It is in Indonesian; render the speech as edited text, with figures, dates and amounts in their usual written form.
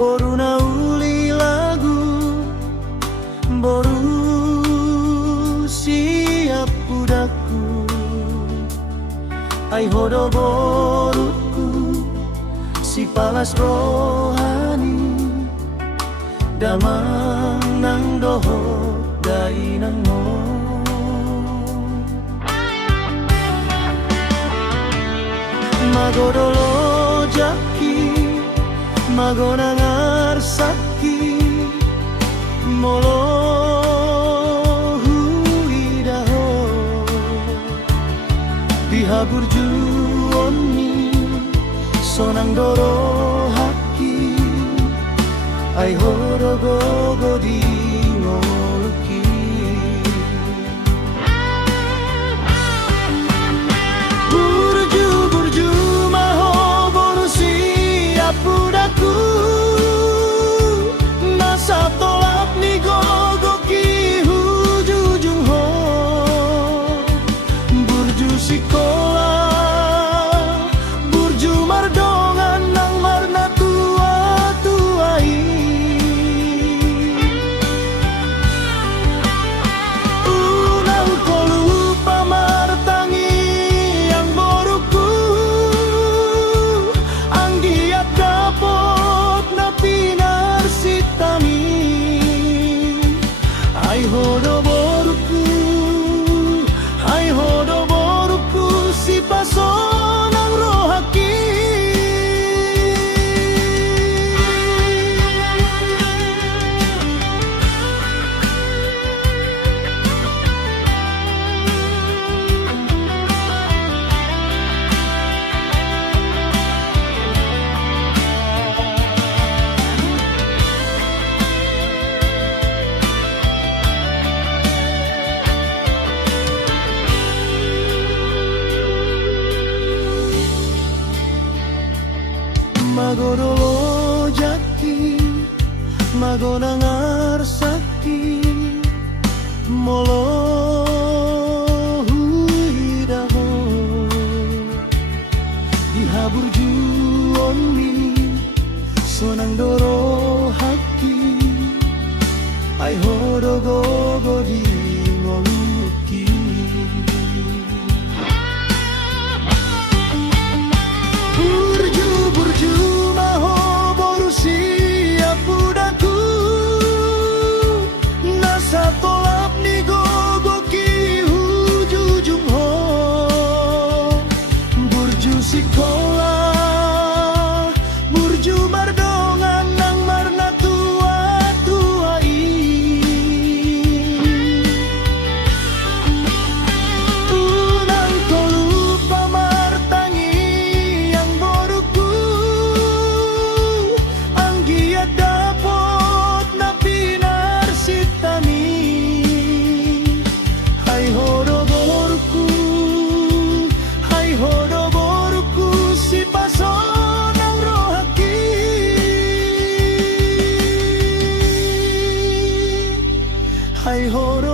Boru nauli lagu, boru siap budaku. Ai hodo boruku, si palas rohani, damang nang doho dai nang mo. Magodolo jaki, magonangar saki, molo huidaho, dihabur juoni, sonang doro haki, ai horo gogo di ngoluki. Magodolo jaki, magonangar saki, molo huidaho, dihabur juoni, sonang doro haki, ai hodo gogo di ngoluki. Hai horo